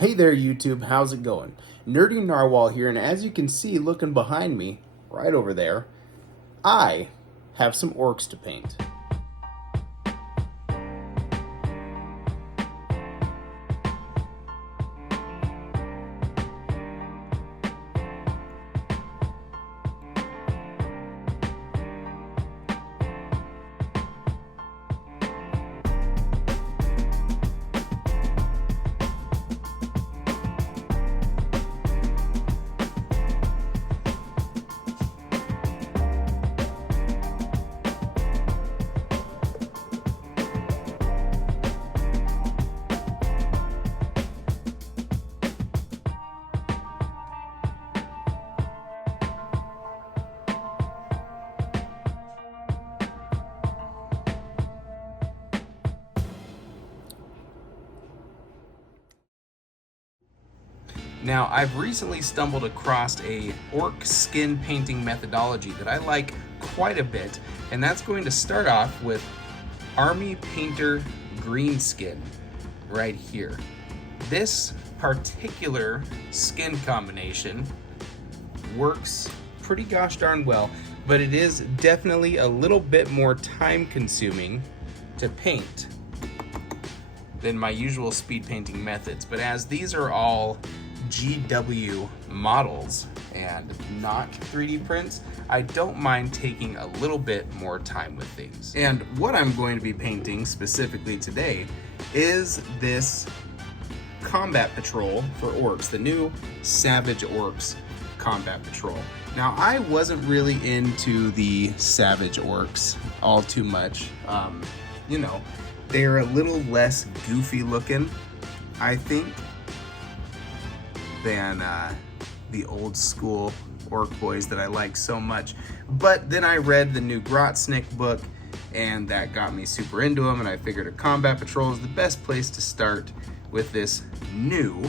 Hey there YouTube, how's it going? Nerdy Narwhal here, and as you can see looking behind me, right over there, I have some orcs to paint. Now, I've recently stumbled across a orc skin painting methodology that I like quite a bit, and that's going to start off with Army Painter Green Skin right here. This particular skin combination works pretty gosh darn well, but it is definitely a little bit more time consuming to paint than my usual speed painting methods. But as these are all GW models and not 3D prints, I don't mind taking a little bit more time with things. And what I'm going to be painting specifically today is this Combat Patrol for Orks, the new Savage Orks Combat Patrol. Now, I wasn't really into the Savage Orks all too much. You know, they're a little less goofy looking, I think, than the old school orc boys that I like so much. But then I read the new Grotsnick book, and that got me super into them, and I figured a Combat Patrol is the best place to start with this new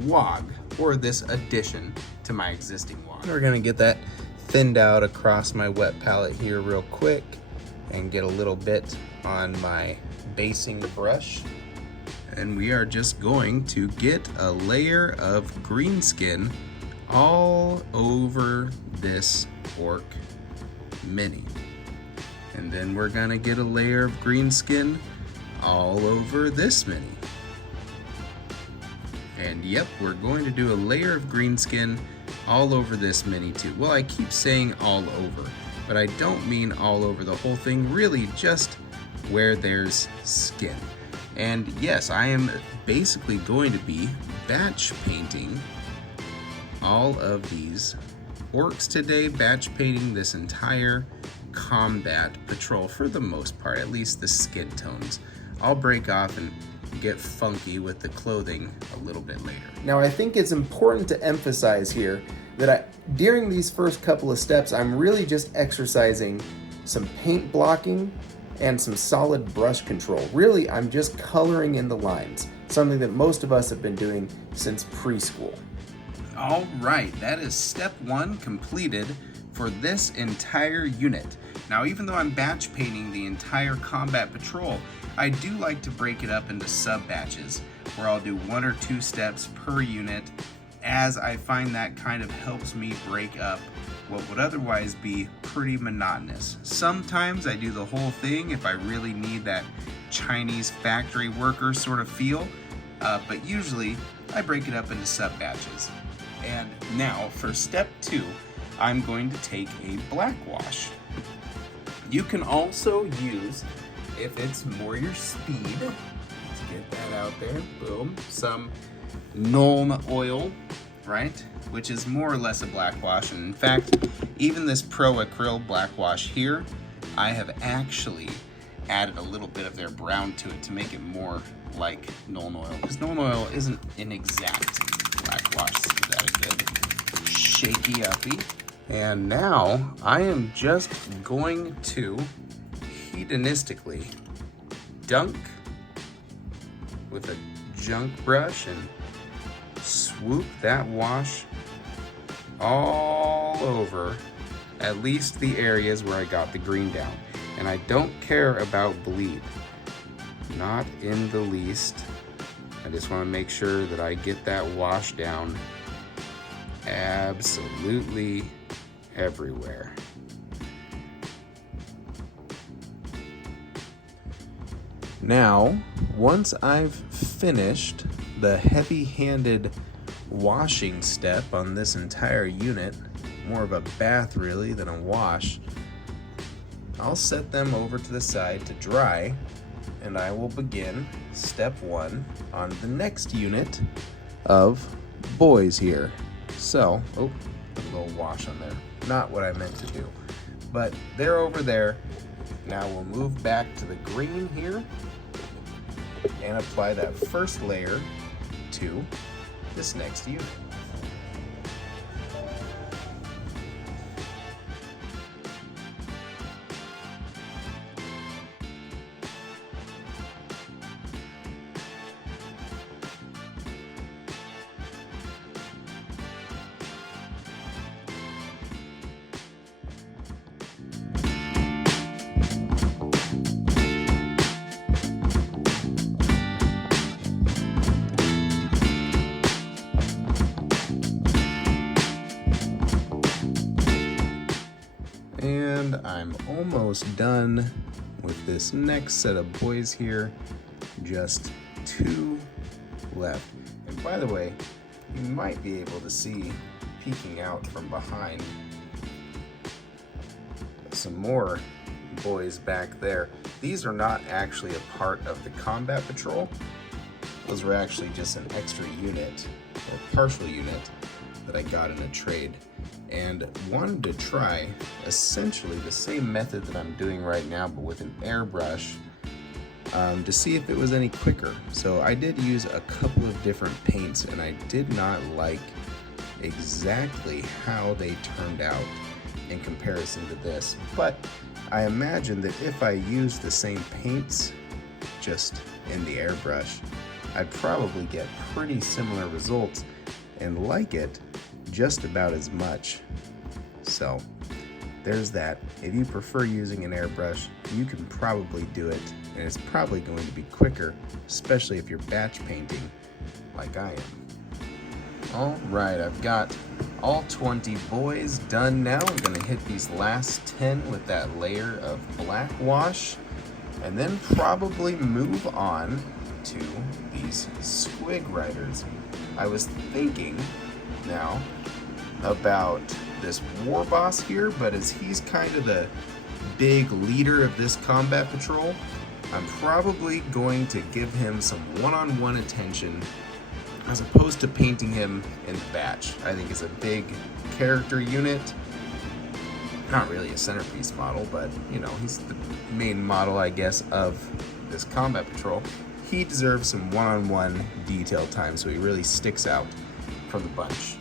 WAAAGH, or this addition to my existing WAAAGH. We're gonna get that thinned out across my wet palette here real quick and get a little bit on my basing brush. And we are just going to get a layer of green skin all over this orc mini. And then we're gonna get a layer of green skin all over this mini. And yep, we're going to do a layer of green skin all over this mini too. Well, I keep saying all over, but I don't mean all over the whole thing, really just where there's skin. And yes, I am basically going to be batch painting all of these orcs today, batch painting this entire Combat Patrol for the most part, at least the skin tones. I'll break off and get funky with the clothing a little bit later. Now, I think it's important to emphasize here that during these first couple of steps, I'm really just exercising some paint blocking and some solid brush control. Really, I'm just coloring in the lines, something that most of us have been doing since preschool. All right, that is step one completed for this entire unit. Now, even though I'm batch painting the entire Combat Patrol, I do like to break it up into sub batches where I'll do 1 or 2 steps per unit, as I find that kind of helps me break up what would otherwise be pretty monotonous. Sometimes I do the whole thing if I really need that Chinese factory worker sort of feel, but usually I break it up into sub batches. And now for step 2, I'm going to take a black wash. You can also use, if it's more your speed, let's get that out there, boom, some Nuln oil, right? Which is more or less a black wash. And in fact, even this Pro Acryl black wash here, I have actually added a little bit of their brown to it to make it more like Nuln oil, because Nuln oil isn't an exact black wash. So that a good shaky uppy. And now I am just going to hedonistically dunk with a junk brush and swoop that wash all over at least the areas where I got the green down. And I don't care about bleed, not in the least. I just want to make sure that I get that wash down absolutely everywhere. Now, once I've finished the heavy-handed washing step on this entire unit, more of a bath really than a wash, I'll set them over to the side to dry, and I will begin step 1 on the next unit of boys here. So, a little wash on there. Not what I meant to do. But they're over there. Now we'll move back to the green here and apply that first layer to this next unit. And I'm almost done with this next set of boys here. Just 2 left. And by the way, you might be able to see peeking out from behind some more boys back there. These are not actually a part of the Combat Patrol. Those were actually just an extra unit, or partial unit, that I got in a trade, and wanted to try essentially the same method that I'm doing right now, but with an airbrush, to see if it was any quicker. So I did use a couple of different paints, and I did not like exactly how they turned out in comparison to this, but I imagine that if I used the same paints just in the airbrush, I'd probably get pretty similar results and like it just about as much. So there's that. If you prefer using an airbrush, you can probably do it, and it's probably going to be quicker, especially if you're batch painting like I am. Alright, I've got all 20 boys done now. I'm going to hit these last 10 with that layer of black wash, and then probably move on to these squig riders. I was thinking now about this war boss here, but as he's kind of the big leader of this combat patrol, I'm probably going to give him some one-on-one attention as opposed to painting him in the batch. I think it's a big character unit. Not really a centerpiece model, but you know, he's the main model, I guess, of this combat patrol. He deserves some one-on-one detail time, so he really sticks out from the bunch.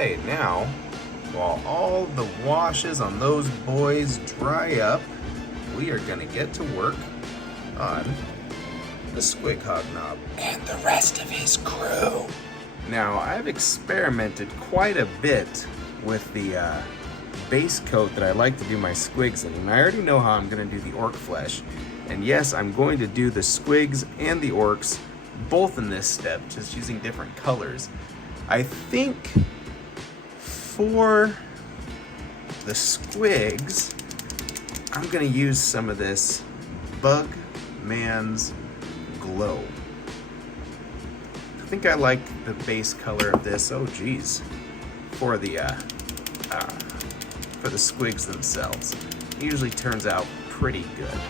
Okay, now, while all the washes on those boys dry up, we are gonna get to work on the Squig Hobnob and the rest of his crew. Now, I've experimented quite a bit with the base coat that I like to do my squigs in, and I already know how I'm gonna do the orc flesh. And yes, I'm going to do the squigs and the orcs both in this step, just using different colors. I think for the squigs, I'm gonna use some of this Bugman's Glow. I think I like the base color of this. Oh geez, for the squigs themselves. It usually turns out pretty good.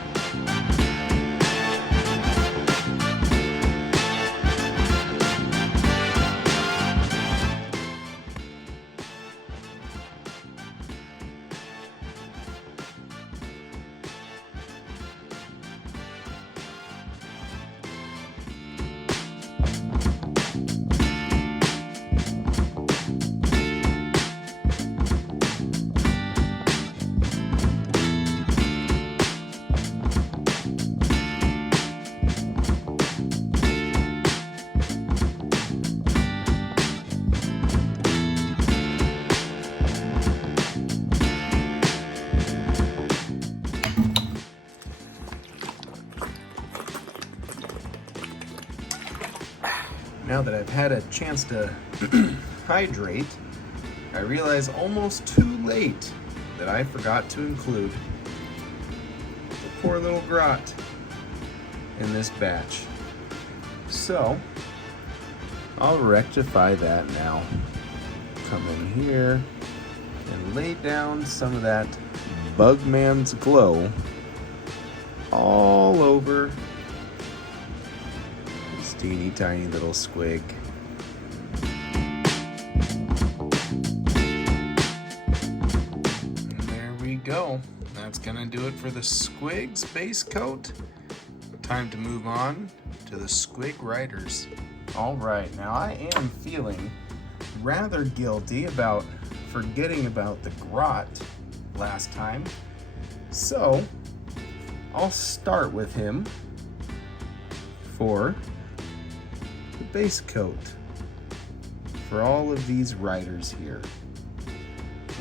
Now that I've had a chance to hydrate, I realize almost too late that I forgot to include the poor little grot in this batch. So, I'll rectify that now. Come in here and lay down some of that Bugman's Glow all over this teeny tiny little squig. And there we go. That's gonna do it for the squig's base coat. Time to move on to the squig riders. All right, now I am feeling rather guilty about forgetting about the grot last time. So I'll start with him for the base coat for all of these riders here.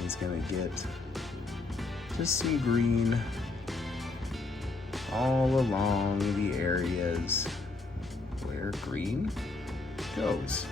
He's gonna get just some green all along the areas where green goes.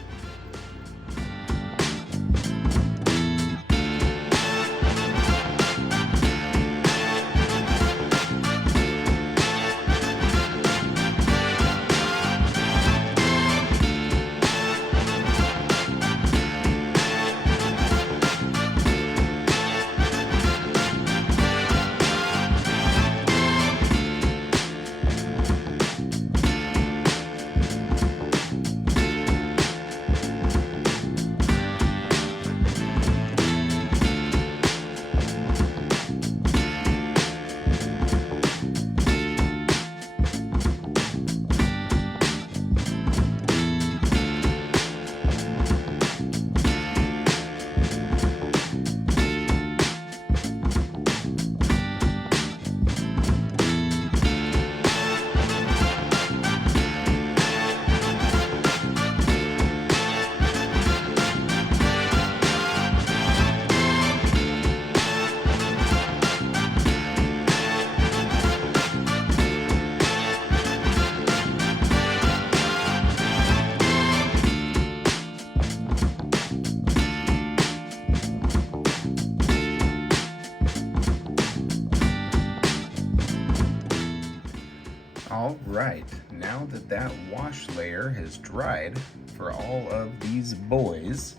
All right, now that that wash layer has dried for all of these boys,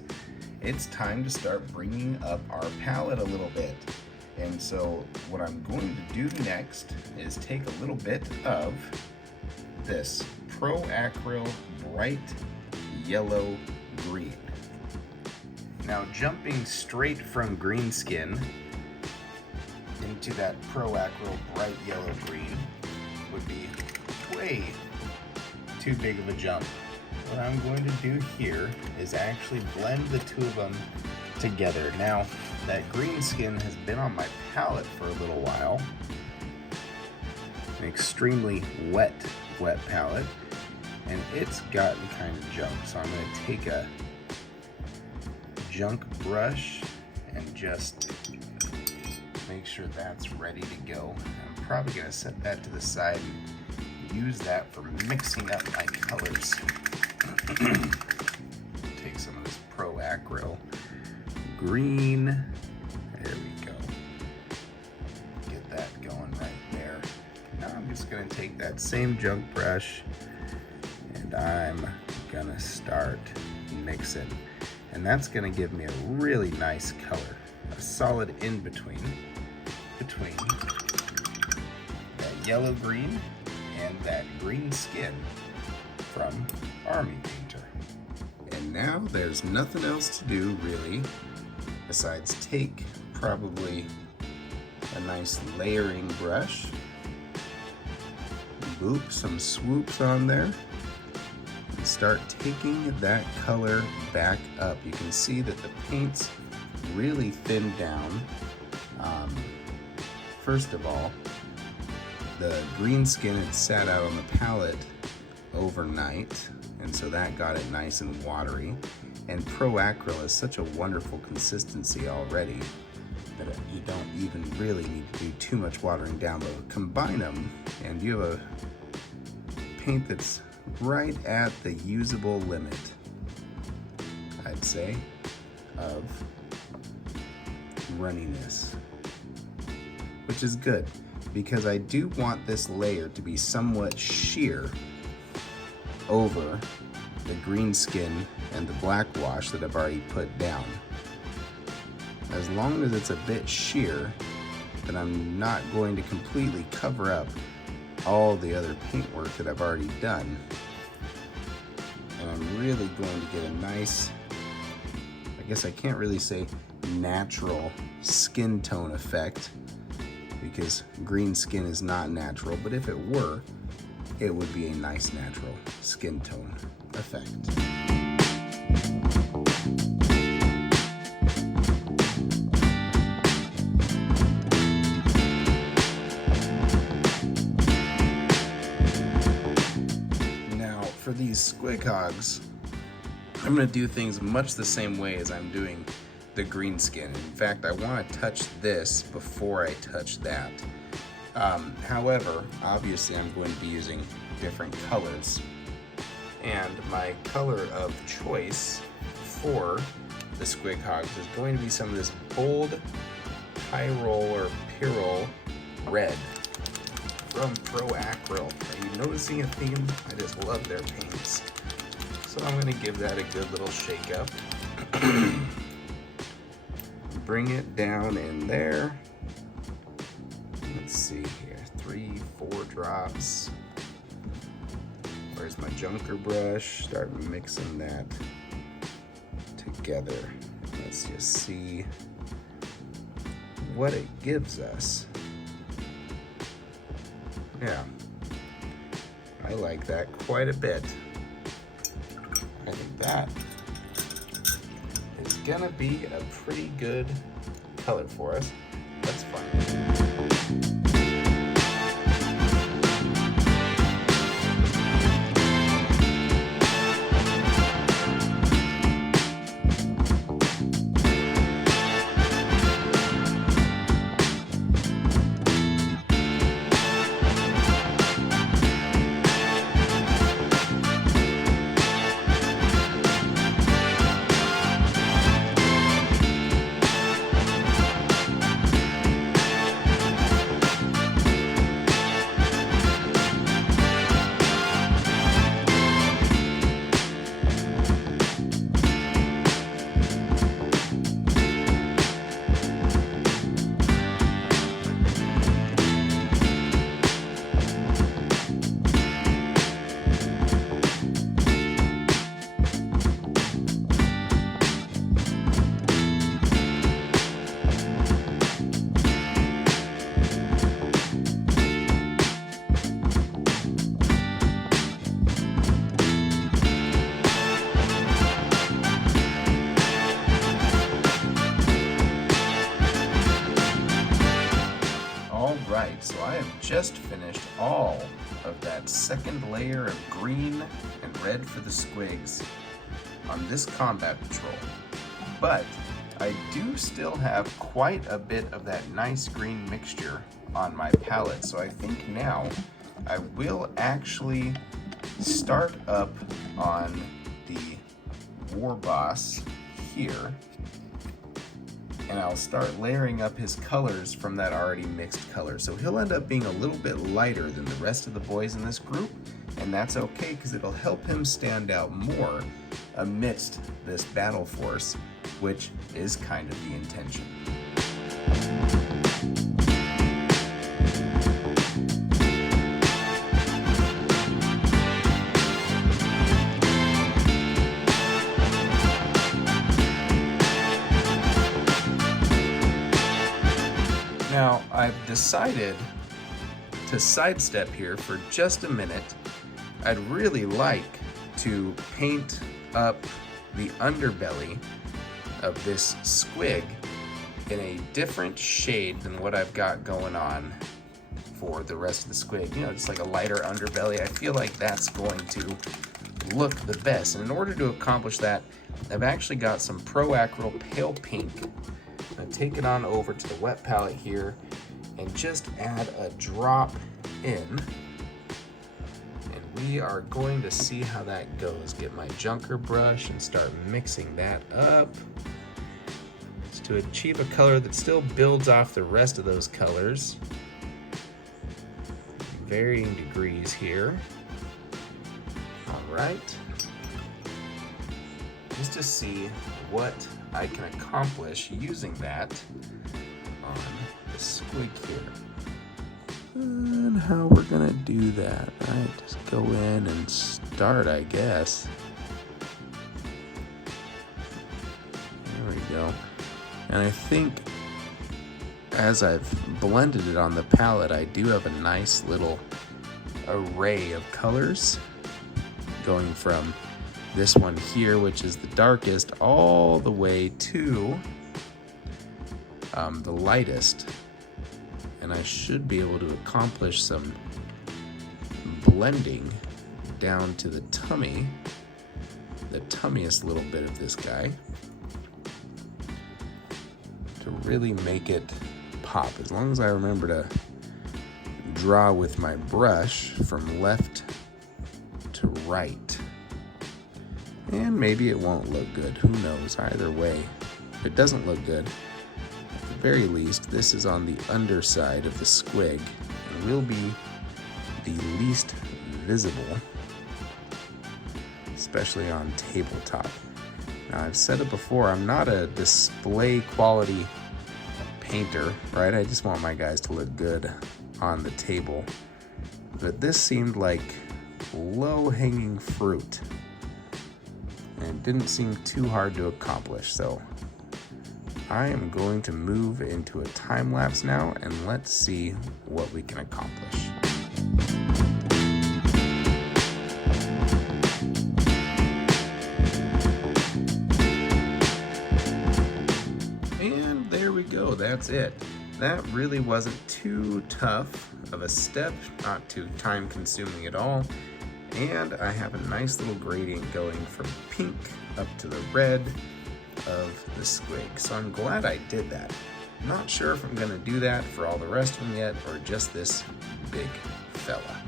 it's time to start bringing up our palette a little bit. And so what I'm going to do next is take a little bit of this Pro Acryl Bright Yellow Green. Now jumping straight from green skin into that Pro Acryl Bright Yellow Green would be way too big of a jump. What I'm going to do here is actually blend the two of them together. Now, that green skin has been on my palette for a little while. An extremely wet palette, and it's gotten kind of junk. So I'm going to take a junk brush and just make sure that's ready to go. I'm probably going to set that to the side and use that for mixing up my colors. Take some of this WAAAGH green. There we go. Get that going right there. Now I'm just going to take that same junk brush and I'm going to start mixing. And that's going to give me a really nice color, a solid in-between between that yellow-green and that green skin from Army Painter. And now there's nothing else to do really besides take probably a nice layering brush, boop some swoops on there, and start taking that color back up. You can see that the paint's really thinned down. First of all, the green skin had sat out on the palette overnight, and so that got it nice and watery. And WAAAGH is such a wonderful consistency already that you don't even really need to do too much watering down. But combine them and you have a paint that's right at the usable limit, I'd say, of runniness, which is good because I do want this layer to be somewhat sheer over the green skin and the black wash that I've already put down. As long as it's a bit sheer, then I'm not going to completely cover up all the other paintwork that I've already done. And I'm really going to get a nice, I guess I can't really say natural skin tone effect because green skin is not natural, but if it were, it would be a nice natural skin tone effect. Now for these SNAGGAs, I'm going to do things much the same way as I'm doing the green skin. In fact, I want to touch this before I touch that. However, obviously I'm going to be using different colors, and my color of choice for the SNAGGAs is going to be some of this bold Pyrrole or Pyrrole red from WAAAGH. Are you noticing a theme? I just love their paints. So I'm going to give that a good little shake up. Bring it down in there. Let's see here, 3, 4 drops. Where's my junker brush? Start mixing that together. Let's just see what it gives us. Yeah, I like that quite a bit. I think that is gonna be a pretty good color for us. Let's find it. Alright, so I have just finished all of that second layer of green and red for the squigs on this Combat Patrol. But I do still have quite a bit of that nice green mixture on my palette, so I think now I will actually start up on the war boss here, and I'll start layering up his colors from that already mixed color. So he'll end up being a little bit lighter than the rest of the boys in this group, and that's okay because it'll help him stand out more amidst this battle force, which is kind of the intention. Now, I've decided to sidestep here for just a minute. I'd really like to paint up the underbelly of this squig in a different shade than what I've got going on for the rest of the squig. You know, just like a lighter underbelly. I feel like that's going to look the best. And in order to accomplish that, I've actually got some Pro Acryl Pale Pink. I'm gonna take it on over to the wet palette here and just add a drop in. And we are going to see how that goes. Get my junker brush and start mixing that up just to achieve a color that still builds off the rest of those colors. Varying degrees here. All right. Just to see what I can accomplish using that on the squig here. And how we're gonna do that. Alright, just go in and start, I guess. There we go. And I think as I've blended it on the palette, I do have a nice little array of colors going from this one here, which is the darkest, all the way to the lightest. And I should be able to accomplish some blending down to the tummy, the tummiest little bit of this guy, to really make it pop. As long as I remember to draw with my brush from left to right. And maybe it won't look good, who knows, either way. If it doesn't look good, at the very least, this is on the underside of the squig and will be the least visible, especially on tabletop. Now, I've said it before, I'm not a display quality painter, right? I just want my guys to look good on the table. But this seemed like low-hanging fruit. And it didn't seem too hard to accomplish, so I am going to move into a time lapse now and let's see what we can accomplish. And there we go, that's it. That really wasn't too tough of a step, not too time consuming at all. And I have a nice little gradient going from pink up to the red of the squig. So I'm glad I did that. Not sure if I'm going to do that for all the rest of them yet or just this big fella.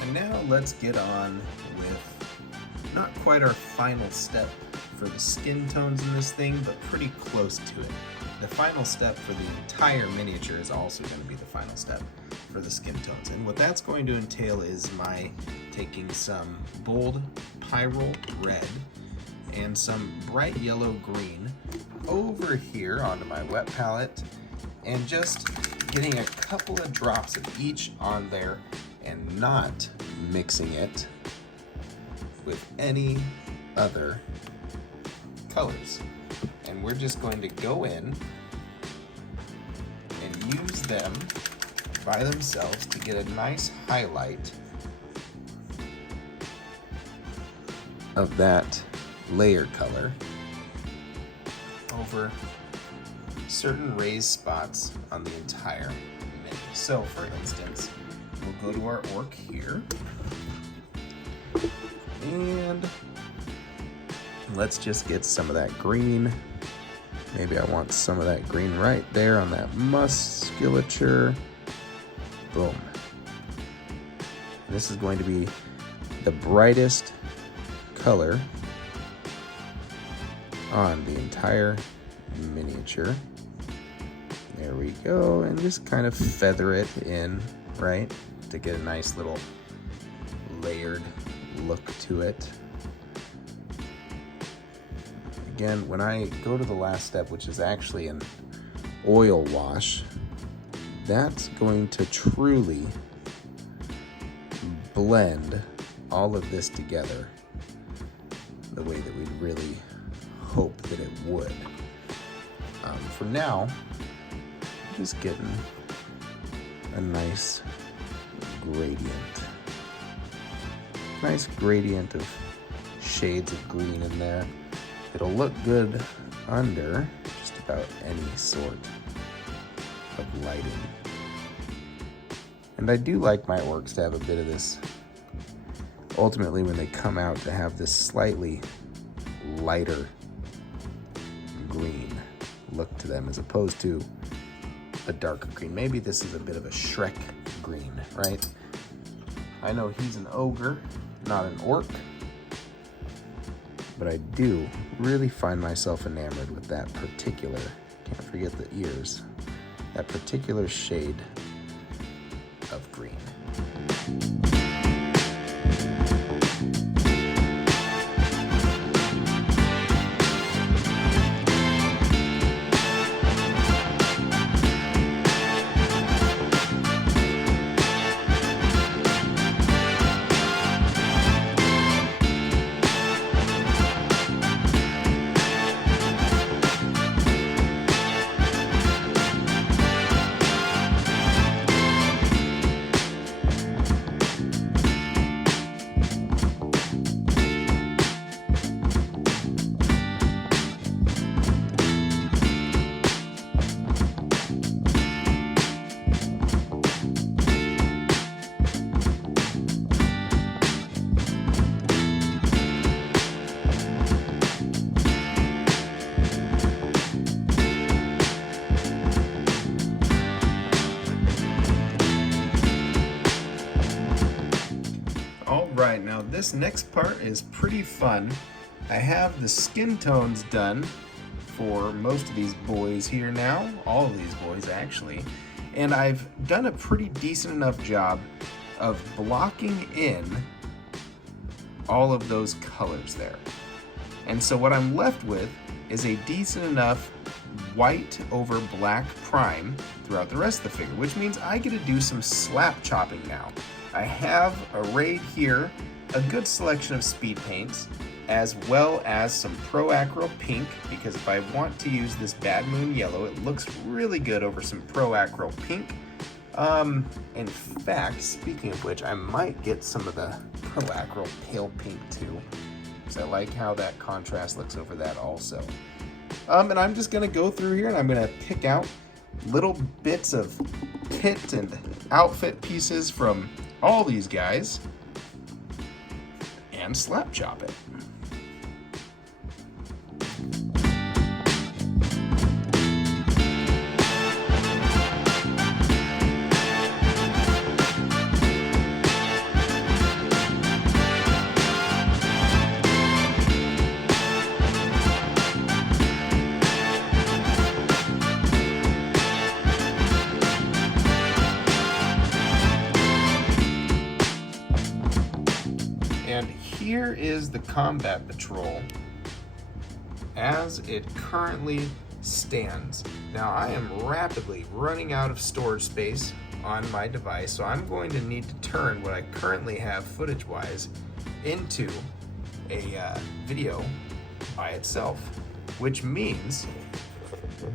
And now let's get on with not quite our final step for the skin tones in this thing, but pretty close to it. The final step for the entire miniature is also going to be the final step for the skin tones. And what that's going to entail is my taking some bold pyrrole red and some bright yellow green over here onto my wet palette and just getting a couple of drops of each on there and not mixing it with any other colors. And we're just going to go in and use them by themselves to get a nice highlight of that layer color over certain raised spots on the entire miniature. So for instance, we'll go to our orc here, and let's just get some of that green. Maybe I want some of that green right there on that musculature. Boom. This is going to be the brightest color on the entire miniature. There we go, and just kind of feather it in, right, to get a nice little layered look to it. Again, when I go to the last step, which is actually an oil wash, that's going to truly blend all of this together the way that we'd really hope that it would. For now, I'm just getting a nice gradient of shades of green in there. It'll look good under just about any sort of lighting. And I do like my orcs to have a bit of this, ultimately when they come out, to have this slightly lighter green look to them as opposed to a darker green. Maybe this is a bit of a Shrek green, right? I know he's an ogre, not an orc, but I do really find myself enamored with that particular, can't forget the ears, that particular shade of green. Alright, now this next part is pretty fun. I have the skin tones done for most of these boys here now, all of these boys actually, and I've done a pretty decent enough job of blocking in all of those colors there. And so what I'm left with is a decent enough white over black prime throughout the rest of the figure, which means I get to do some slap chopping now. I have arrayed here a good selection of speed paints, as well as some Pro Acro pink, because if I want to use this Bad Moon yellow, it looks really good over some Pro Acro pink. In fact, speaking of which, I might get some of the Pro Acro pale pink too, because I like how that contrast looks over that also. And I'm just gonna go through here and I'm gonna pick out little bits of kit and outfit pieces from all these guys and slap chop it. And here is the Combat Patrol as it currently stands. Now I am rapidly running out of storage space on my device, so I'm going to need to turn what I currently have footage-wise into a video by itself, which means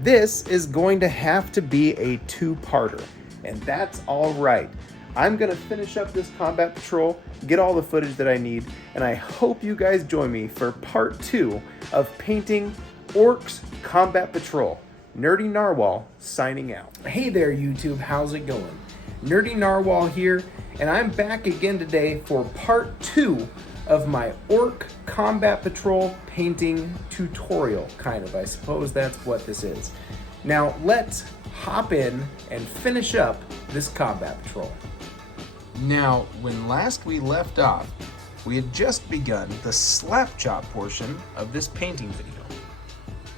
this is going to have to be a two-parter, and that's all right. I'm gonna finish up this Combat Patrol, get all the footage that I need, and I hope you guys join me for part 2 of painting Orks Combat Patrol. Nerdy Narwhal signing out. Hey there, YouTube. How's it going? Nerdy Narwhal here, and I'm back again today for part 2 of my Ork Combat Patrol painting tutorial, kind of. I suppose that's what this is. Now, let's hop in and finish up this Combat Patrol. Now, when last we left off, we had just begun the slap chop portion of this painting video.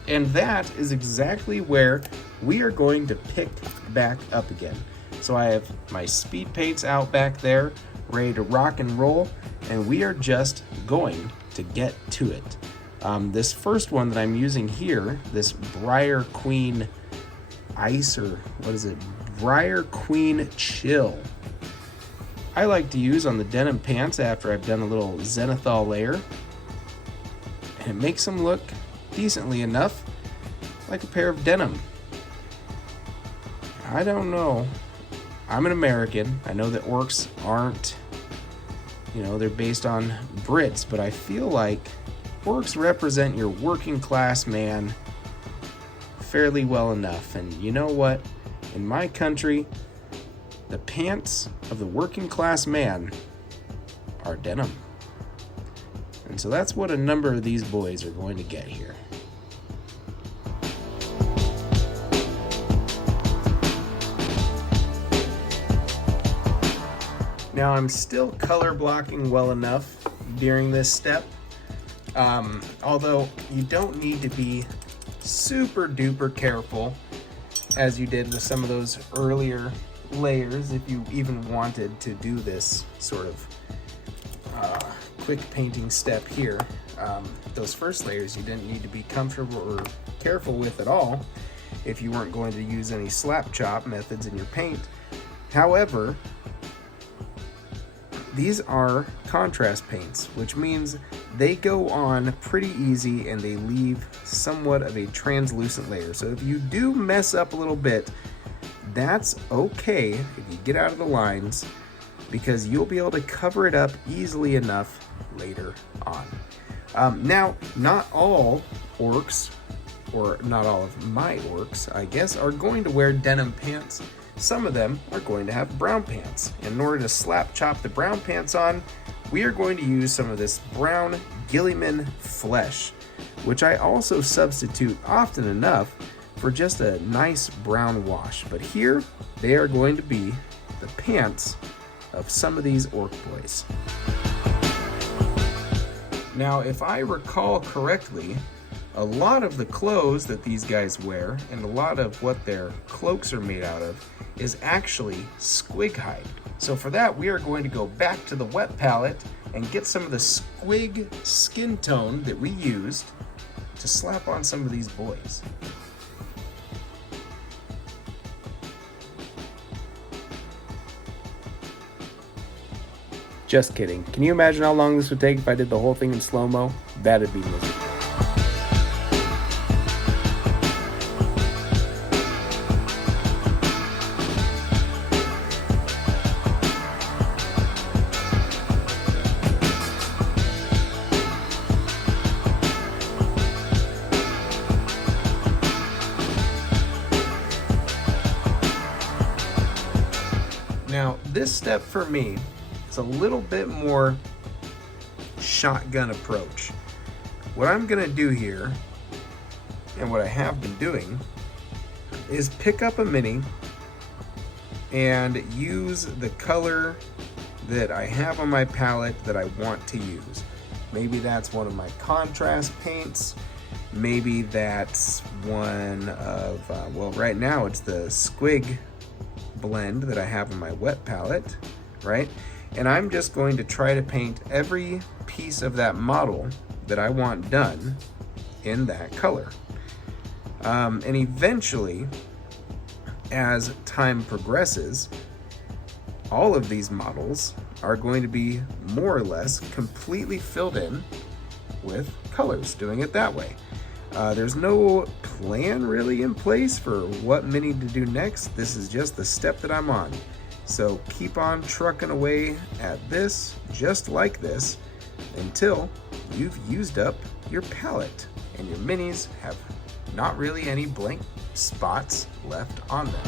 And that is exactly where we are going to pick back up again. So I have my speed paints out back there, ready to rock and roll, and we are just going to get to it. This first one that I'm using here, this Briar Queen Ice, or what is it? Briar Queen Chill. I like to use on the denim pants after I've done a little zenithal layer. And it makes them look decently enough like a pair of denim. I don't know. I'm an American. I know that orcs aren't, they're based on Brits, but I feel like orcs represent your working class man fairly well enough. And you know what? In my country, the pants of the working class man are denim. And so that's what a number of these boys are going to get here. Now I'm still color blocking well enough during this step, although you don't need to be super duper careful as you did with some of those earlier layers if you even wanted to do this sort of quick painting step here. Those first layers you didn't need to be comfortable or careful with at all if you weren't going to use any slap chop methods in your paint. However, these are contrast paints, which means they go on pretty easy and they leave somewhat of a translucent layer. So if you do mess up a little bit, that's okay if you get out of the lines, because you'll be able to cover it up easily enough later on. Now, not all orcs, or not all of my orcs, I guess, are going to wear denim pants. Some of them are going to have brown pants. And in order to slap chop the brown pants on, we are going to use some of this brown Gilliman flesh, which I also substitute often enough for just a nice brown wash. But here, they are going to be the pants of some of these orc boys. Now, if I recall correctly, a lot of the clothes that these guys wear and a lot of what their cloaks are made out of is actually squig hide. So for that, we are going to go back to the wet palette and get some of the squig skin tone that we used to slap on some of these boys. Just kidding. Can you imagine how long this would take if I did the whole thing in slow-mo? That'd be miserable. Now, this step for me is a little bit more shotgun approach. What I'm gonna do here, and what I have been doing, is pick up a mini and use the color that I have on my palette that I want to use. Maybe that's one of my contrast paints. Maybe that's one of, well, right now it's the squig blend that I have on my wet palette, right? And I'm just going to try to paint every piece of that model that I want done in that color. And eventually, as time progresses, all of these models are going to be more or less completely filled in with colors, doing it that way. There's no plan really in place for what mini to do next. This is just the step that I'm on. So keep on trucking away at this, just like this, until you've used up your palette and your minis have not really any blank spots left on them.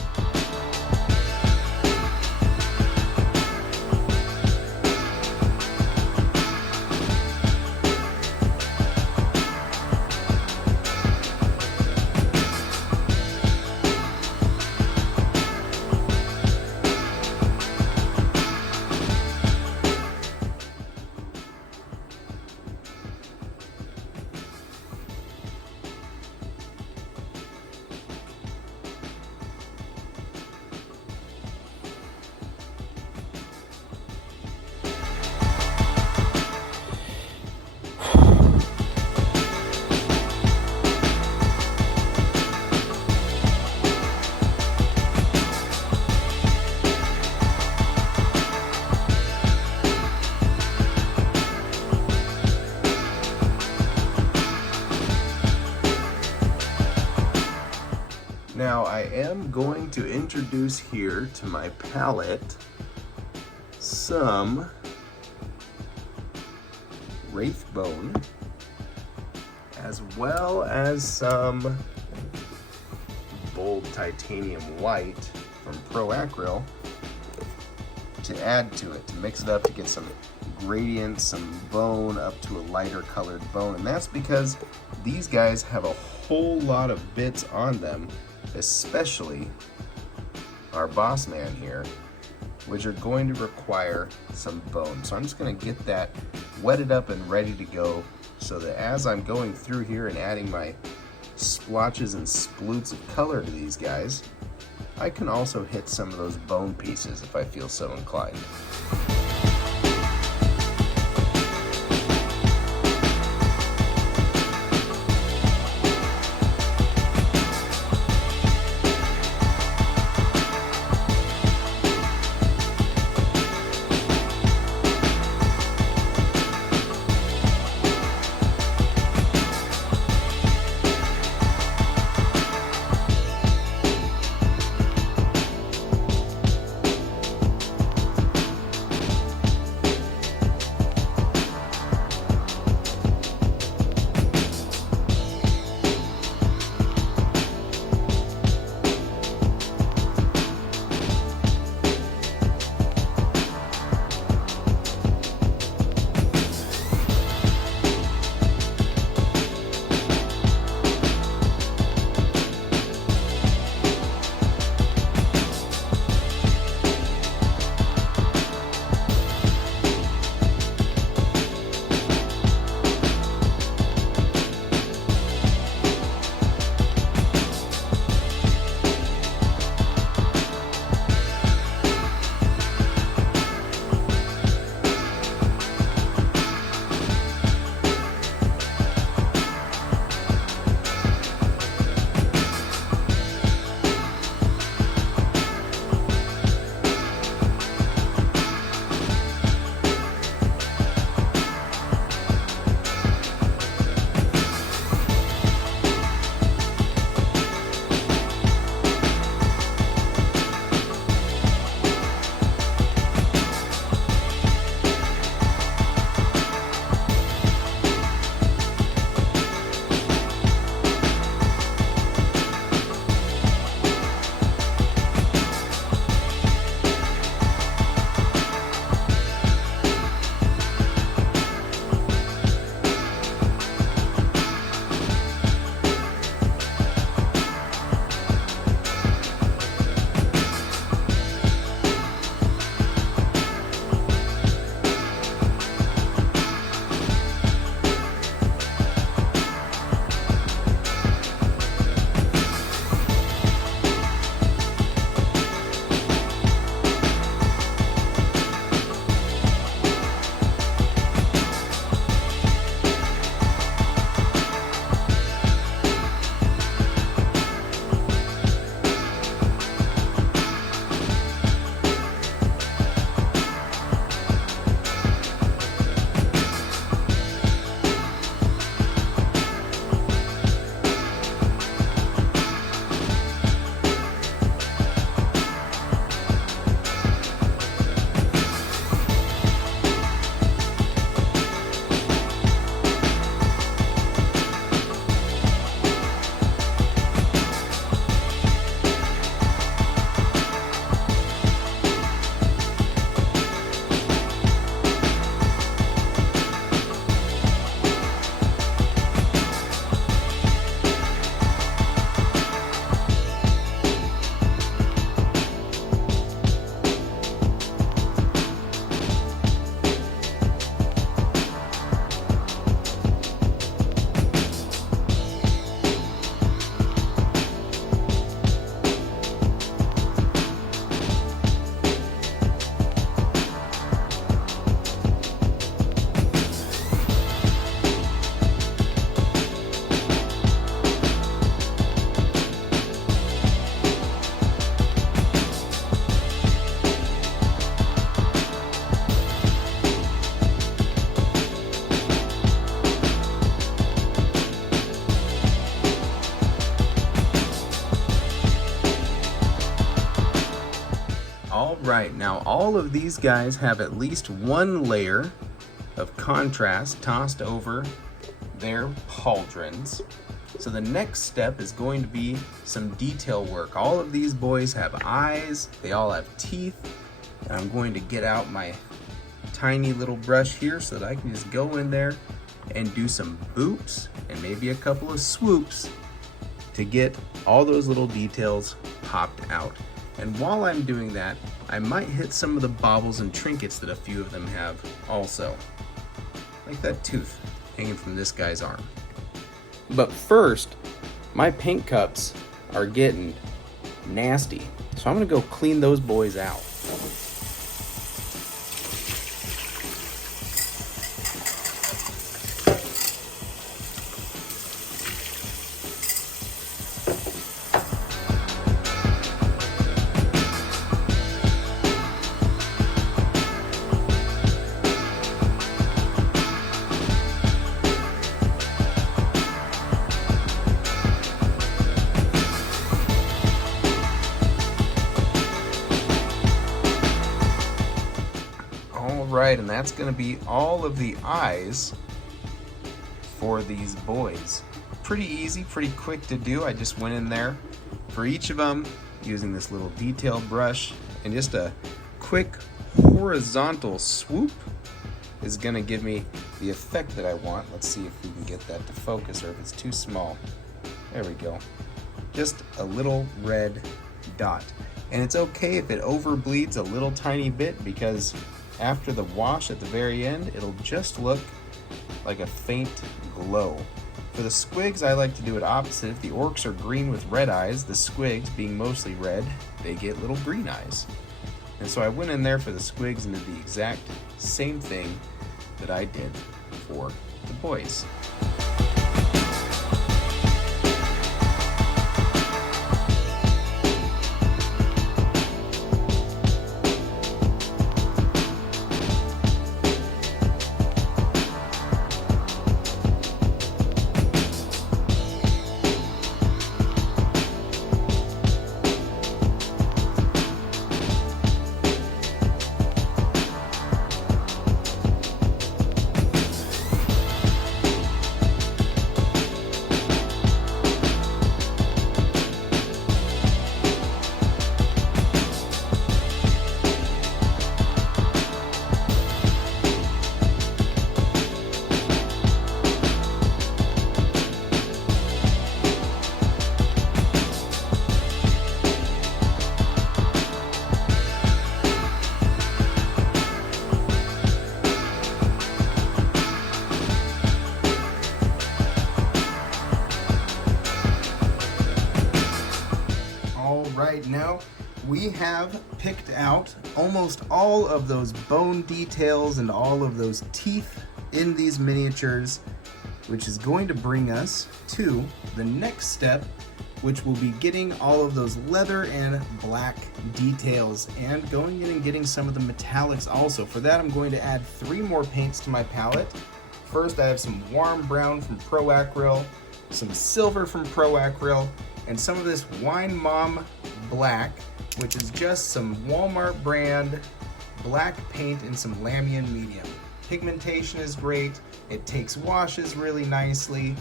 Now I am going to introduce here to my palette some wraith bone, as well as some bold titanium white from Pro Acryl to add to it, to mix it up, to get some gradient, some bone up to a lighter colored bone. And that's because these guys have a whole lot of bits on them, especially our boss man here, which are going to require some bone. So I'm just going to get that wetted up and ready to go, so that as I'm going through here and adding my splotches and sploots of color to these guys, I can also hit some of those bone pieces if I feel so inclined. All right, now all of these guys have at least one layer of contrast tossed over their pauldrons. So the next step is going to be some detail work. All of these boys have eyes, they all have teeth, and I'm going to get out my tiny little brush here so that I can just go in there and do some boops and maybe a couple of swoops to get all those little details popped out. And while I'm doing that, I might hit some of the baubles and trinkets that a few of them have also. Like that tooth hanging from this guy's arm. But first, my paint cups are getting nasty. So I'm gonna go clean those boys out. Right, and that's going to be all of the eyes for these boys. Pretty easy, pretty quick to do. I just went in there for each of them using this little detail brush, and just a quick horizontal swoop is going to give me the effect that I want. Let's see if we can get that to focus or if it's too small. There we go. Just a little red dot. And it's okay if it overbleeds a little tiny bit, because after the wash at the very end, it'll just look like a faint glow. For the squigs, I like to do it opposite. If the orcs are green with red eyes, the squigs, being mostly red, they get little green eyes. And so I went in there for the squigs and did the exact same thing that I did for the boys. Right now, we have picked out almost all of those bone details and all of those teeth in these miniatures, which is going to bring us to the next step, which will be getting all of those leather and black details and going in and getting some of the metallics also. For that, I'm going to add 3 more paints to my palette. First, I have some warm brown from Pro Acryl, some silver from Pro Acryl, and some of this Wine Mom Black, which is just some Walmart brand black paint in some Lamian medium. Pigmentation is great, it takes washes really nicely,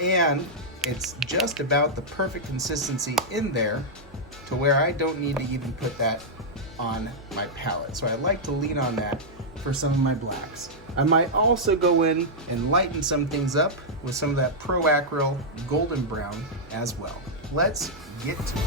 and it's just about the perfect consistency in there to where I don't need to even put that on my palette. So I like to lean on that for some of my blacks. I might also go in and lighten some things up with some of that Pro Acryl golden brown as well. Let's get to it.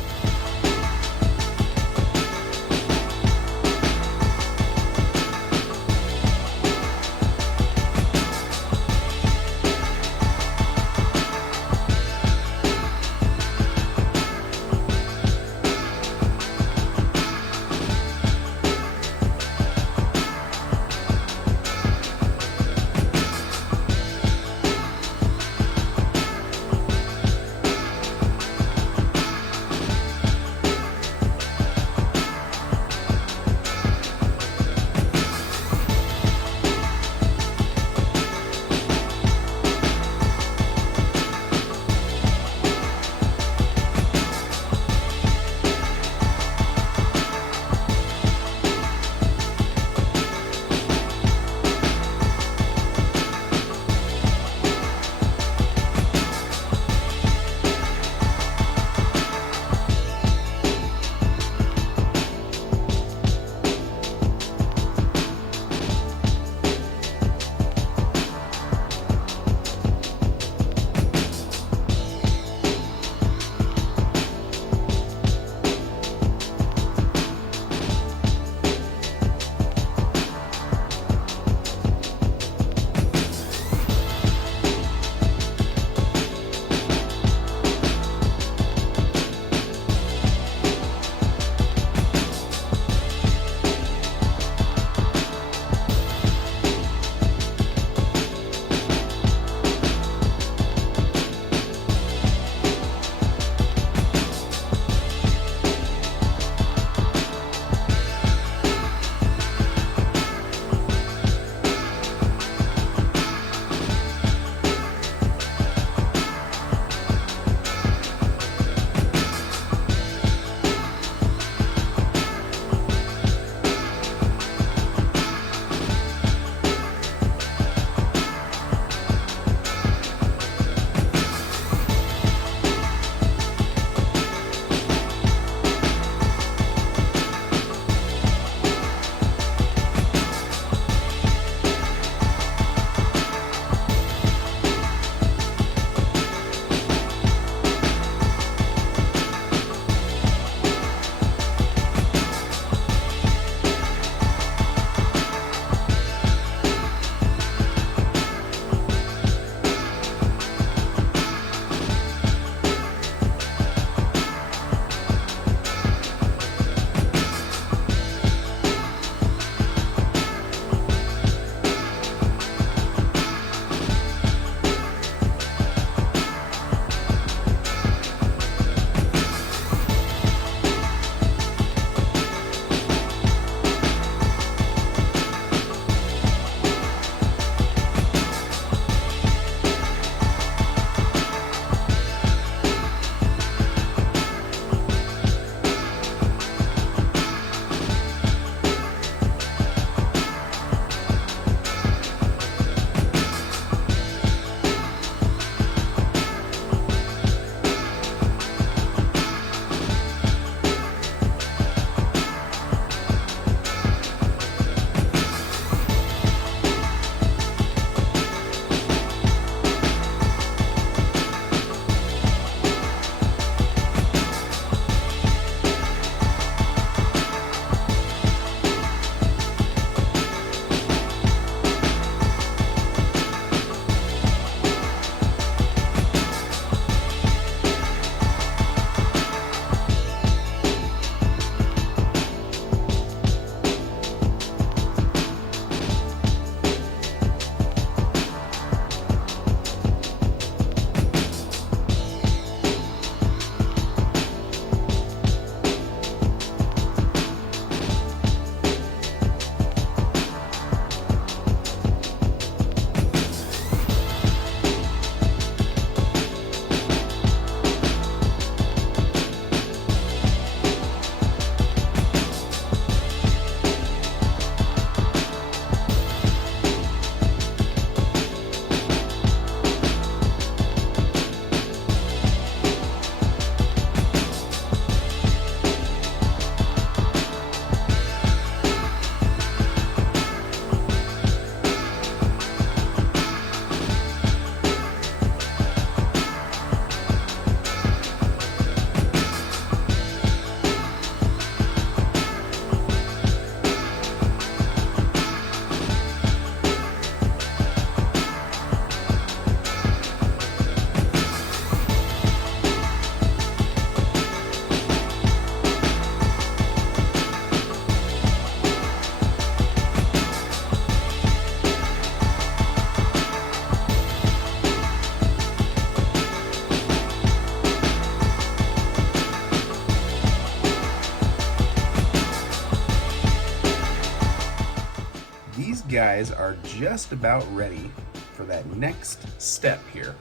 guys are just about ready for that next step here.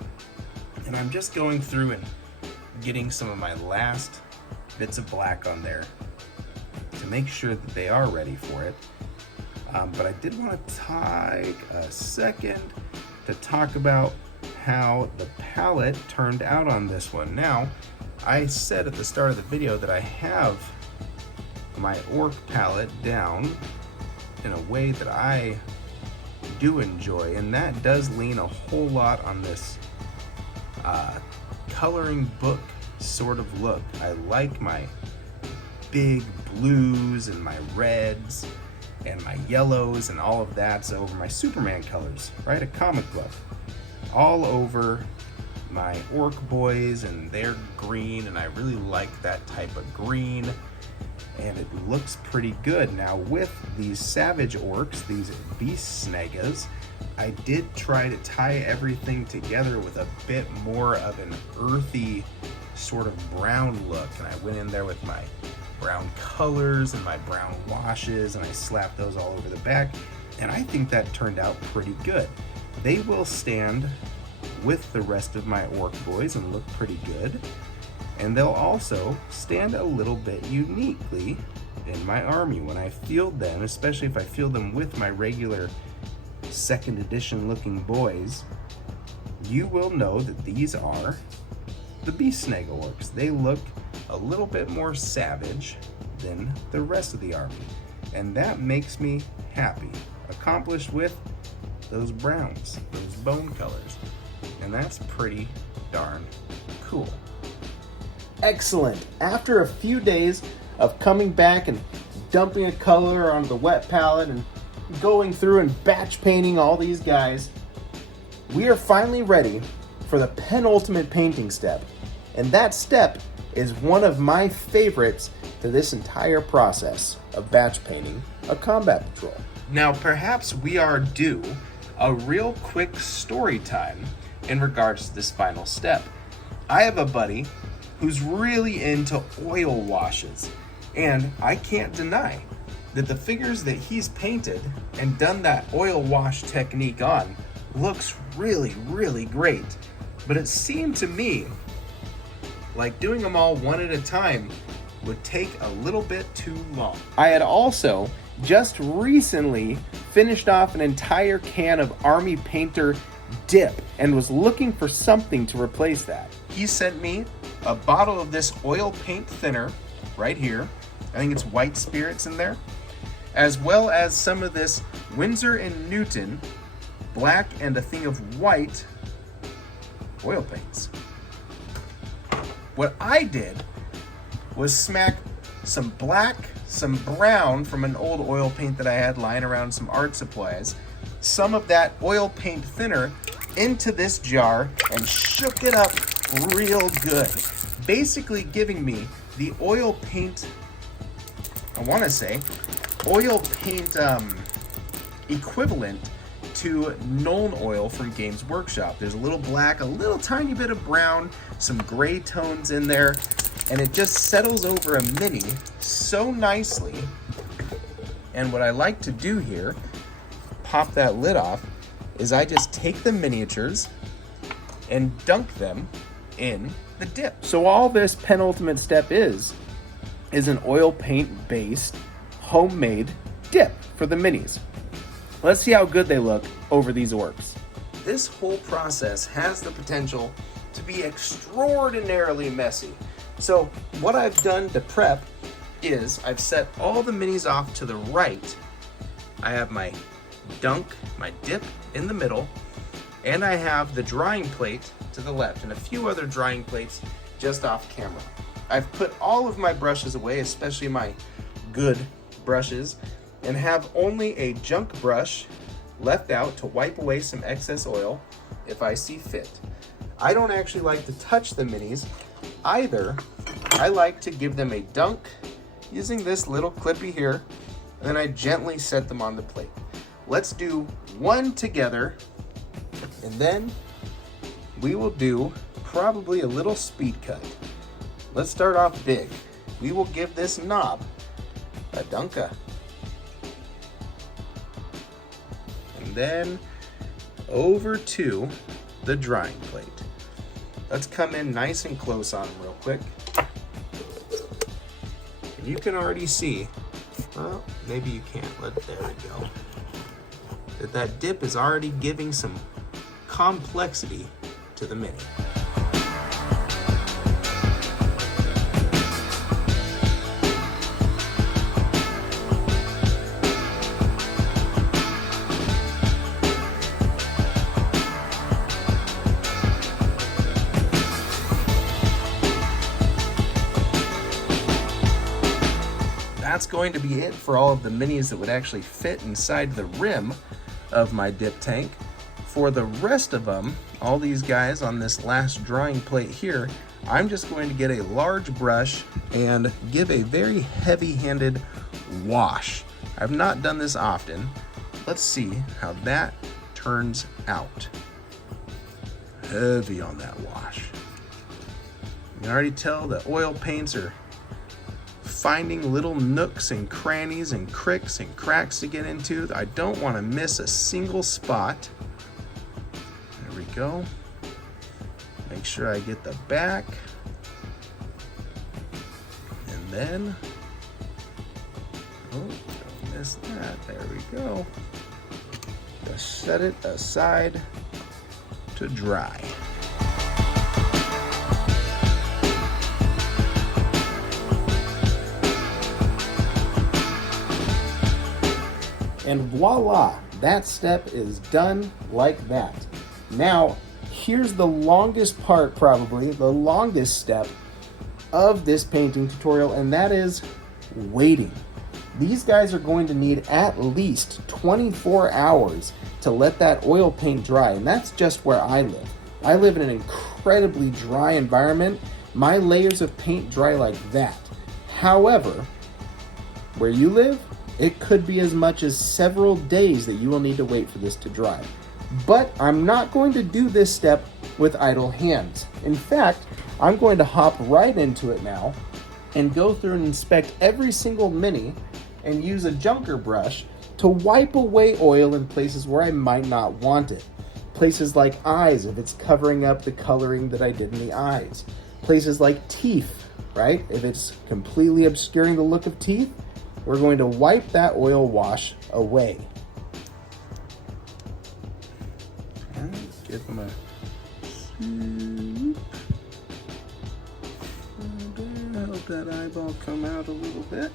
And I'm just going through and getting some of my last bits of black on there to make sure that they are ready for it. But I did want to take a second to talk about how the palette turned out on this one. Now, I said at the start of the video that I have my orc palette down in a way that I do enjoy, and that does lean a whole lot on this coloring book sort of look. I like my big blues and my reds and my yellows and all of that's over my Superman colors, right? A comic book. All over my orc boys, and they're green, and I really like that type of green, and it looks pretty good. Now with these savage orcs, these beast snaggas, I did try to tie everything together with a bit more of an earthy sort of brown look, and I went in there with my brown colors and my brown washes, and I slapped those all over the back, and I think that turned out pretty good. They will stand with the rest of my orc boys and look pretty good, and they'll also stand a little bit uniquely in my army when I field them, especially if I field them with my regular second edition looking boys. You will know that these are the beast snagga orcs. They look a little bit more savage than the rest of the army, and that makes me happy. Accomplished with those browns, those bone colors, and that's pretty darn cool. Excellent. After a few days of coming back and dumping a color on the wet palette and going through and batch painting all these guys, we are finally ready for the penultimate painting step, and that step is one of my favorites to this entire process of batch painting a combat patrol. Now perhaps we are due a real quick story time in regards to this final step. I have a buddy who's really into oil washes, and I can't deny that the figures that he's painted and done that oil wash technique on looks really, really great. But it seemed to me like doing them all one at a time would take a little bit too long. I had also just recently finished off an entire can of Army Painter dip and was looking for something to replace that. He sent me a bottle of this oil paint thinner right here. I think it's white spirits in there, as well as some of this Winsor & Newton black and a thing of white oil paints. What I did was smack some black, some brown from an old oil paint that I had lying around some art supplies, some of that oil paint thinner into this jar and shook it up real good, basically giving me the oil paint, I want to say, oil paint equivalent to Nuln oil from Games Workshop. There's a little black, a little tiny bit of brown, some gray tones in there, and it just settles over a mini so nicely. And what I like to do here, pop that lid off, is I just take the miniatures and dunk them in the dip. So all this penultimate step is an oil paint based homemade dip for the minis. Let's see how good they look over these orcs. This whole process has the potential to be extraordinarily messy. So what I've done to prep is I've set all the minis off to the right. I have my dunk, my dip in the middle, and I have the drying plate to the left and a few other drying plates just off camera. I've put all of my brushes away, especially my good brushes, and have only a junk brush left out to wipe away some excess oil if I see fit. I don't actually like to touch the minis either. I like to give them a dunk using this little clippy here, and then I gently set them on the plate. Let's do one together, and then we will do probably a little speed cut. Let's start off big. We will give this knob a dunka. And then over to the drying plate. Let's come in nice and close on them real quick. And you can already see, well, maybe you can't, there we go, that dip is already giving some complexity to the mini. That's going to be it for all of the minis that would actually fit inside the rim of my dip tank. For the rest of them, all these guys on this last drying plate here, I'm just going to get a large brush and give a very heavy-handed wash. I've not done this often. Let's see how that turns out. Heavy on that wash. You can already tell the oil paints are finding little nooks and crannies and cricks and cracks to get into. I don't want to miss a single spot. There we go. Make sure I get the back. And then, oh, don't miss that. There we go. Just set it aside to dry. And voila, that step is done like that. Now, here's the longest part, probably, the longest step of this painting tutorial, and that is waiting. These guys are going to need at least 24 hours to let that oil paint dry, and that's just where I live. I live in an incredibly dry environment. My layers of paint dry like that. However, where you live, it could be as much as several days that you will need to wait for this to dry. But I'm not going to do this step with idle hands. In fact, I'm going to hop right into it now and go through and inspect every single mini and use a junker brush to wipe away oil in places where I might not want it. Places like eyes, if it's covering up the coloring that I did in the eyes. Places like teeth, right? If it's completely obscuring the look of teeth, we're going to wipe that oil wash away. Give them a swoop. And help that eyeball come out a little bit.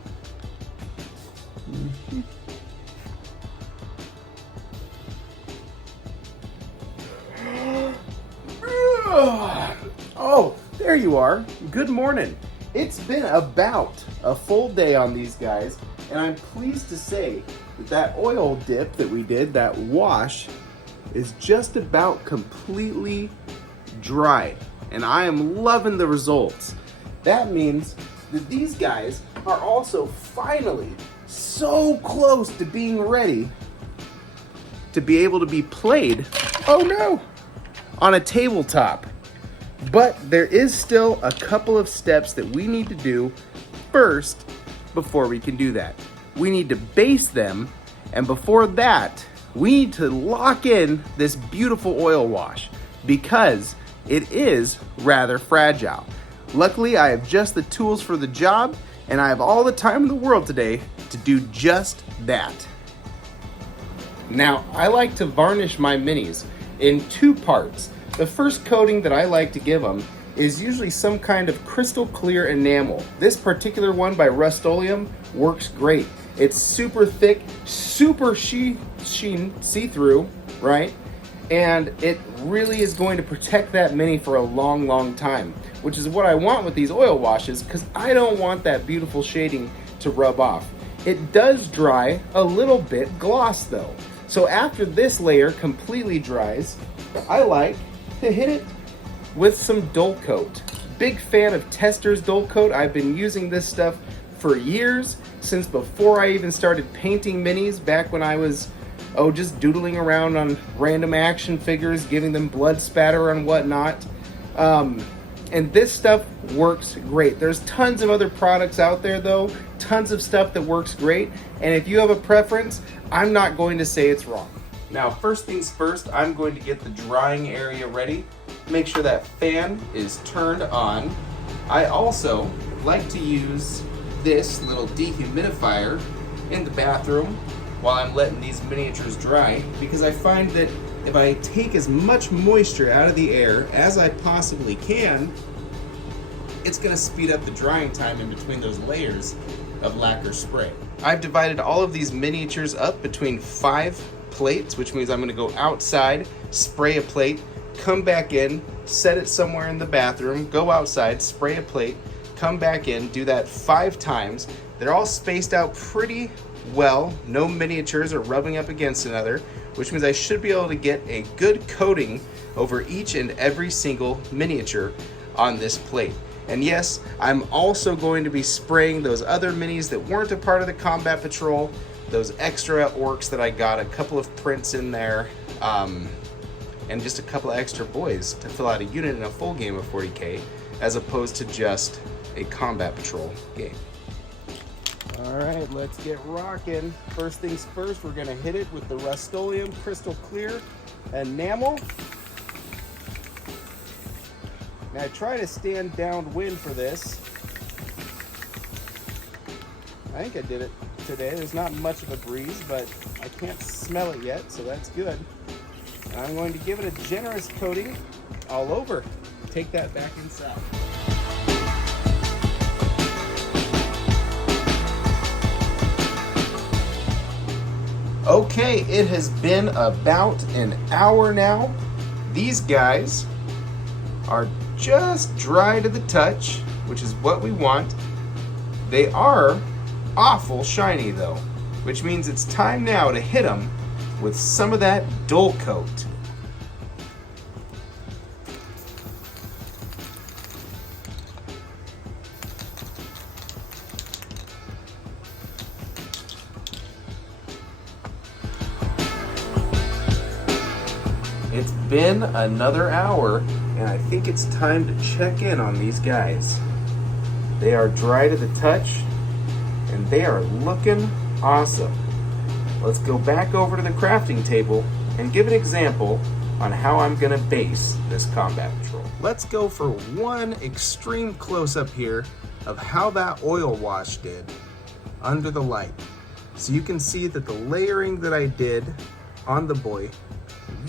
Oh, there you are. Good morning. It's been about a full day on these guys, and I'm pleased to say that that oil dip that we did, that wash, is just about completely dried, and I am loving the results. That means that these guys are also finally so close to being ready to be able to be played, oh no, on a tabletop. But there is still a couple of steps that we need to do first before we can do that. We need to base them, and before that, we need to lock in this beautiful oil wash because it is rather fragile. Luckily, I have just the tools for the job, and I have all the time in the world today to do just that. Now, I like to varnish my minis in two parts. The first coating that I like to give them is usually some kind of crystal clear enamel. This particular one by Rust-Oleum works great. It's super thick, super sheen, see-through, right? And it really is going to protect that mini for a long, long time, which is what I want with these oil washes because I don't want that beautiful shading to rub off. It does dry a little bit gloss though. So after this layer completely dries, I like to hit it with some dull coat. Big fan of Tester's dull coat. I've been using this stuff for years, since before I even started painting minis, back when I was just doodling around on random action figures, giving them blood spatter and whatnot. And this stuff works great. There's tons of other products out there though, tons of stuff that works great, and if you have a preference, I'm not going to say it's wrong. Now, first things first, I'm going to get the drying area ready. Make sure that fan is turned on. I also like to use this little dehumidifier in the bathroom while I'm letting these miniatures dry, because I find that if I take as much moisture out of the air as I possibly can, it's going to speed up the drying time in between those layers of lacquer spray. I've divided all of these miniatures up between 5 plates, which means I'm going to go outside, spray a plate, come back in, set it somewhere in the bathroom, go outside, spray a plate, come back in, do that 5 times. They're all spaced out pretty well. No miniatures are rubbing up against another, which means I should be able to get a good coating over each and every single miniature on this plate. And yes, I'm also going to be spraying those other minis that weren't a part of the Combat Patrol, those extra orcs that I got, a couple of prints in there, and just a couple of extra boys to fill out a unit in a full game of 40K, as opposed to just a Combat Patrol game. All right, let's get rocking. First things first, we're gonna hit it with the Rust-Oleum Crystal Clear enamel. Now I try to stand downwind for this. I think I did it today. There's not much of a breeze, but I can't smell it yet, so that's good. And I'm going to give it a generous coating all over. Take that back inside. Okay, it has been about an hour now. These guys are just dry to the touch, which is what we want. They are awful shiny though, which means it's time now to hit them with some of that dull coat. It's been another hour, and I think it's time to check in on these guys. They are dry to the touch, and they are looking awesome. Let's go back over to the crafting table and give an example on how I'm gonna base this Combat Patrol. Let's go for one extreme close-up here of how that oil wash did under the light. So you can see that the layering that I did on the boy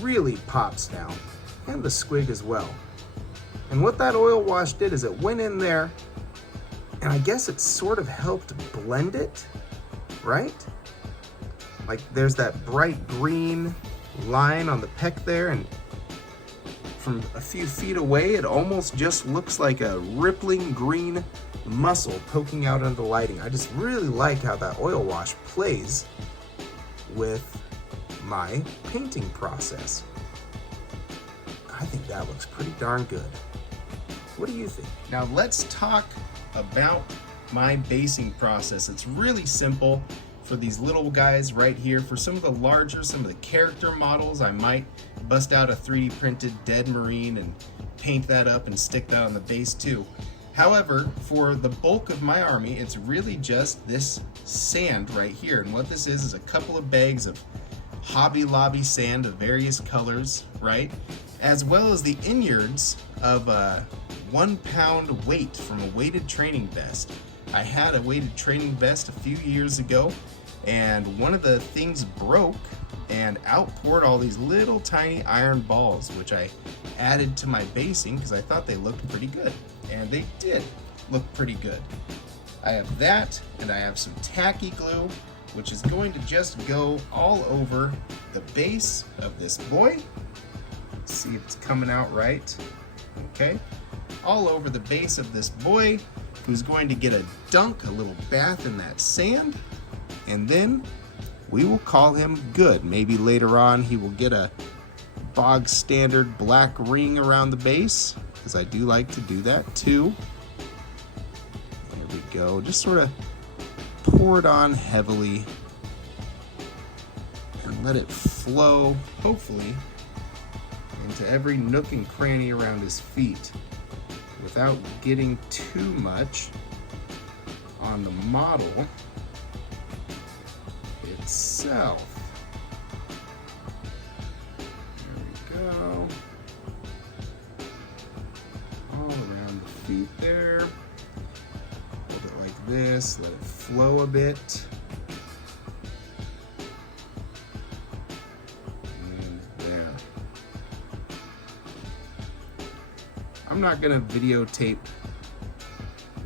really pops now, and the squig as well. And what that oil wash did is it went in there, and I guess it sort of helped blend it, right? Like there's that bright green line on the pec there, and from a few feet away it almost just looks like a rippling green muscle poking out under the lighting. I just really like how that oil wash plays with my painting process. I think that looks pretty darn good. What do you think? Now let's talk about my basing process. It's really simple for these little guys right here. For some of the larger, some of the character models, I might bust out a 3D printed dead marine and paint that up and stick that on the base too. However, for the bulk of my army, it's really just this sand right here. And what this is a couple of bags of Hobby Lobby sand of various colors, right? As well as the innards of a 1 pound weight from a weighted training vest. I had a weighted training vest a few years ago, and one of the things broke and outpoured all these little tiny iron balls, which I added to my basing because I thought they looked pretty good. And they did look pretty good. I have that, and I have some tacky glue, which is going to just go all over the base of this boy. Let's see if it's coming out right. Okay, all over the base of this boy, who's going to get a dunk, a little bath in that sand, and then we will call him good. Maybe later on he will get a bog standard black ring around the base, because I do like to do that too. There we go, just sort of pour it on heavily and let it flow, hopefully, into every nook and cranny around his feet without getting too much on the model itself. go. All around the feet there. Hold it like this, let it flow a bit. And there. I'm not gonna videotape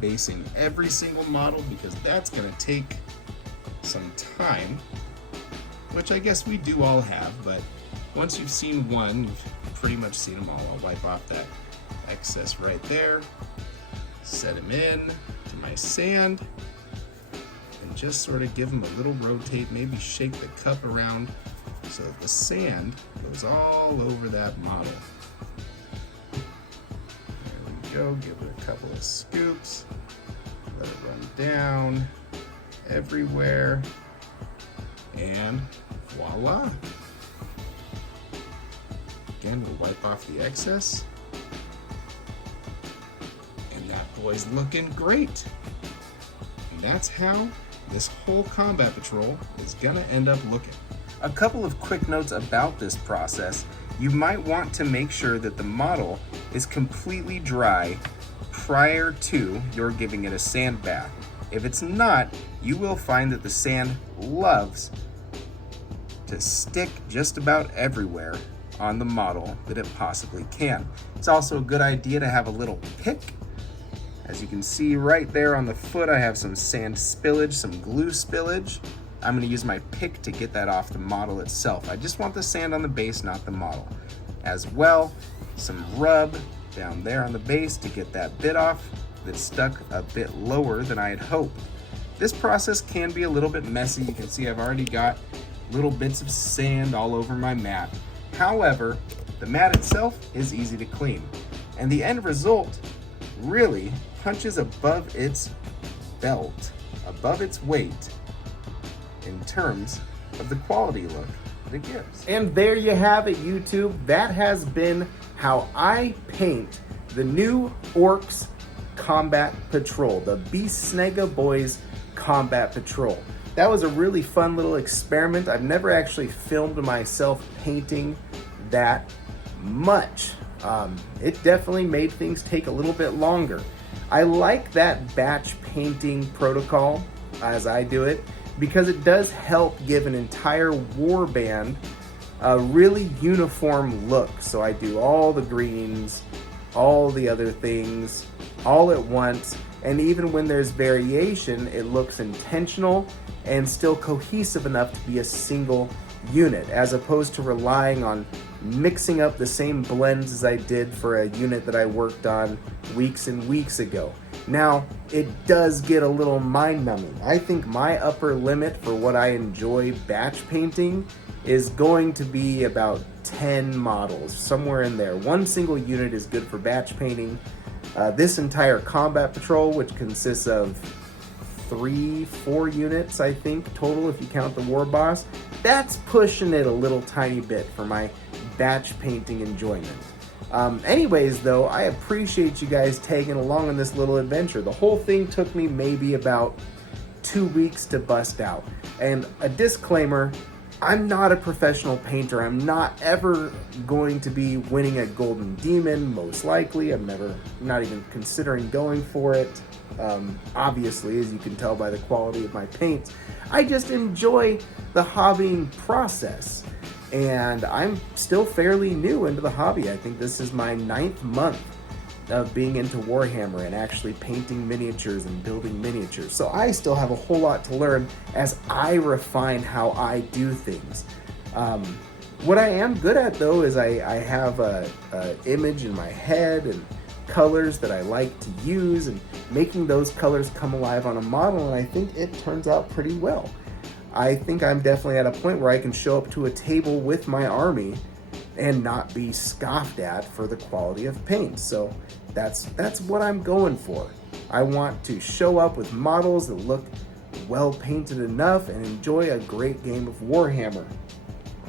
basing every single model because that's gonna take some time, which I guess we do all have, but once you've seen one, you've pretty much seen them all. I'll wipe off that excess right there, set them in to my sand, and just sort of give them a little rotate, maybe shake the cup around so that the sand goes all over that model. There we go, give it a couple of scoops, let it run down everywhere, and voila. Again, we'll wipe off the excess. And that boy's looking great. And that's how this whole Combat Patrol is gonna end up looking. A couple of quick notes about this process. You might want to make sure that the model is completely dry prior to your giving it a sand bath. If it's not, you will find that the sand loves to stick just about everywhere on the model that it possibly can. It's also a good idea to have a little pick. As you can see right there on the foot, I have some sand spillage, some glue spillage. I'm gonna use my pick to get that off the model itself. I just want the sand on the base, not the model. As well, some rub down there on the base to get that bit off that's stuck a bit lower than I had hoped. This process can be a little bit messy. You can see I've already got little bits of sand all over my mat. However, the mat itself is easy to clean, and the end result really punches above its belt, above its weight in terms of the quality look that it gives. And there you have it, YouTube. That has been how I paint the new Orks Combat Patrol, the Beast SNAGGA Boys Combat Patrol. That was a really fun little experiment. I've never actually filmed myself painting that much. It definitely made things take a little bit longer. I like that batch painting protocol as I do it because it does help give an entire warband a really uniform look. So I do all the greens, all the other things, all at once, and even when there's variation, it looks intentional and still cohesive enough to be a single unit, as opposed to relying on mixing up the same blends as I did for a unit that I worked on weeks and weeks ago. Now, it does get a little mind-numbing. I think my upper limit for what I enjoy batch painting is going to be about 10 models, somewhere in there. One single unit is good for batch painting. This entire Combat Patrol, which consists of 3-4 units, I think, total if you count the War Boss, that's pushing it a little tiny bit for my batch painting enjoyment. Anyways, though, I appreciate you guys tagging along on this little adventure. The whole thing took me maybe about 2 weeks to bust out. And a disclaimer, I'm not a professional painter. I'm not ever going to be winning a Golden Demon, most likely. I'm not even considering going for it. Obviously, as you can tell by the quality of my paints, I just enjoy the hobbying process. And I'm still fairly new into the hobby. I think this is my 9th month of being into Warhammer and actually painting miniatures and building miniatures. So I still have a whole lot to learn as I refine how I do things. What I am good at, though, is I have a image in my head and colors that I like to use, and making those colors come alive on a model, and I think it turns out pretty well. I think I'm definitely at a point where I can show up to a table with my army and not be scoffed at for the quality of paint. So that's what I'm going for. I want to show up with models that look well painted enough and enjoy a great game of Warhammer.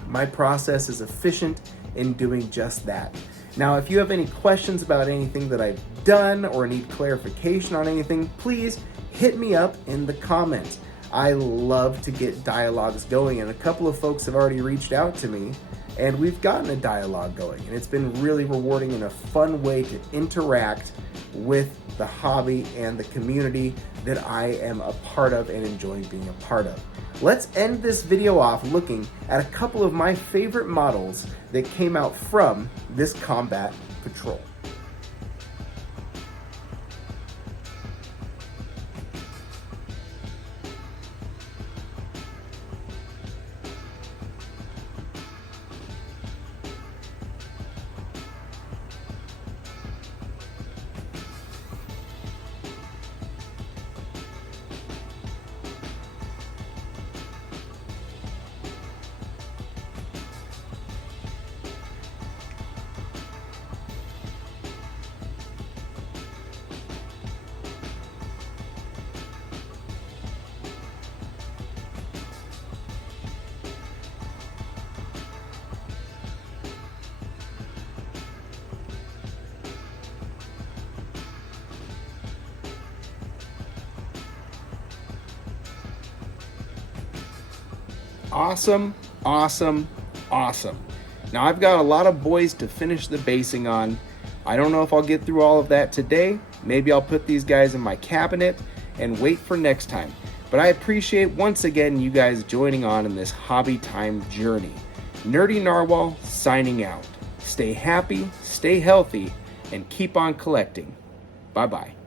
My process is efficient in doing just that. Now, if you have any questions about anything that I've done or need clarification on anything, please hit me up in the comments. I love to get dialogues going, and a couple of folks have already reached out to me and we've gotten a dialogue going, and it's been really rewarding and a fun way to interact with the hobby and the community that I am a part of and enjoy being a part of. Let's end this video off looking at a couple of my favorite models that came out from this Combat Patrol. Awesome, awesome, awesome. Now I've got a lot of boys to finish the basing on. I don't know if I'll get through all of that today. Maybe I'll put these guys in my cabinet and wait for next time. But I appreciate once again you guys joining on in this hobby time journey. Nerdy Narwhal signing out. Stay happy, stay healthy, and keep on collecting. Bye-bye.